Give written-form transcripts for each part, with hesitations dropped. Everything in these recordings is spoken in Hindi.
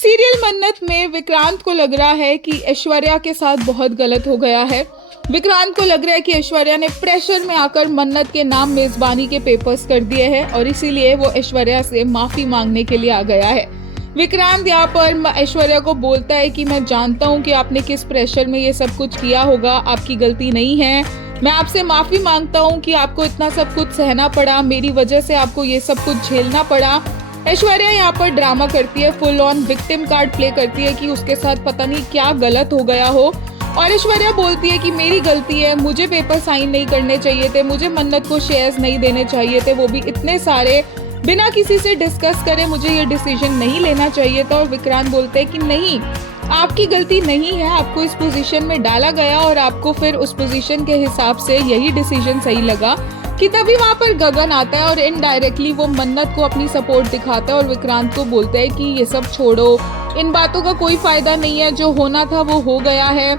सीरियल मन्नत में विक्रांत को लग रहा है कि ऐश्वर्या के साथ बहुत गलत हो गया है। विक्रांत को लग रहा है कि ऐश्वर्या ने प्रेशर में आकर मन्नत के नाम मेजबानी के पेपर्स कर दिए हैं और इसीलिए वो ऐश्वर्या से माफी मांगने के लिए आ गया है। विक्रांत यहाँ पर ऐश्वर्या को बोलता है कि मैं जानता हूँ कि आपने किस प्रेशर में ये सब कुछ किया होगा, आपकी गलती नहीं है। मैं आपसे माफी मांगता हूँ कि आपको इतना सब कुछ सहना पड़ा, मेरी वजह से आपको ये सब कुछ झेलना पड़ा। ऐश्वर्या यहाँ पर ड्रामा करती है, full on victim card play करती है कि उसके साथ पता नहीं क्या गलत हो गया हो। और ऐश्वर्या बोलती है कि मेरी गलती है, मुझे पेपर साइन नहीं करने चाहिए थे, मुझे मन्नत को शेयर्स नहीं देने चाहिए थे, वो भी इतने सारे, बिना किसी से डिस्कस करे मुझे ये डिसीजन नहीं लेना चाहिए था। और विक्रांत बोलते हैं कि नहीं, आपकी गलती नहीं है, आपको इस पोजीशन में डाला गया और आपको फिर उस पोजीशन के हिसाब से यही डिसीजन सही लगा। कि तभी वहाँ पर गगन आता है और इनडायरेक्टली वो मन्नत को अपनी सपोर्ट दिखाता है और विक्रांत को बोलता है कि ये सब छोड़ो, इन बातों का कोई फायदा नहीं है, जो होना था वो हो गया है।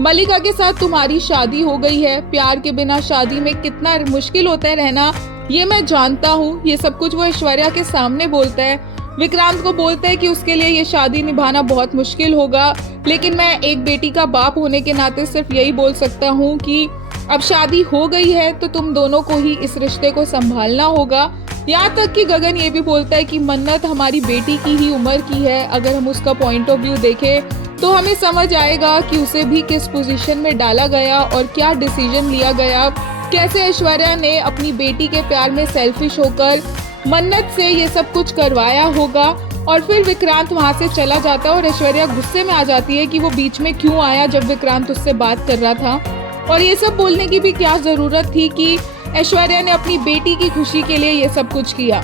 मल्लिका के साथ तुम्हारी शादी हो गई है, प्यार के बिना शादी में कितना मुश्किल होता है रहना, ये मैं जानता हूँ। ये सब कुछ वो ऐश्वर्या के सामने बोलता है। विक्रांत को बोलता है कि उसके लिए ये शादी निभाना बहुत मुश्किल होगा, लेकिन मैं एक बेटी का बाप होने के नाते सिर्फ यही बोल सकता हूँ कि अब शादी हो गई है तो तुम दोनों को ही इस रिश्ते को संभालना होगा। यहाँ तक कि गगन ये भी बोलता है कि मन्नत हमारी बेटी की ही उम्र की है, अगर हम उसका पॉइंट ऑफ व्यू देखें तो हमें समझ आएगा कि उसे भी किस पोजीशन में डाला गया और क्या डिसीजन लिया गया, कैसे ऐश्वर्या ने अपनी बेटी के प्यार में सेल्फिश होकर मन्नत से ये सब कुछ करवाया होगा। और फिर विक्रांत वहाँ से चला जाता है और ऐश्वर्या गुस्से में आ जाती है कि वो बीच में क्यों आया जब विक्रांत उससे बात कर रहा था, और ये सब बोलने की भी क्या जरूरत थी कि ऐश्वर्या ने अपनी बेटी की खुशी के लिए ये सब कुछ किया।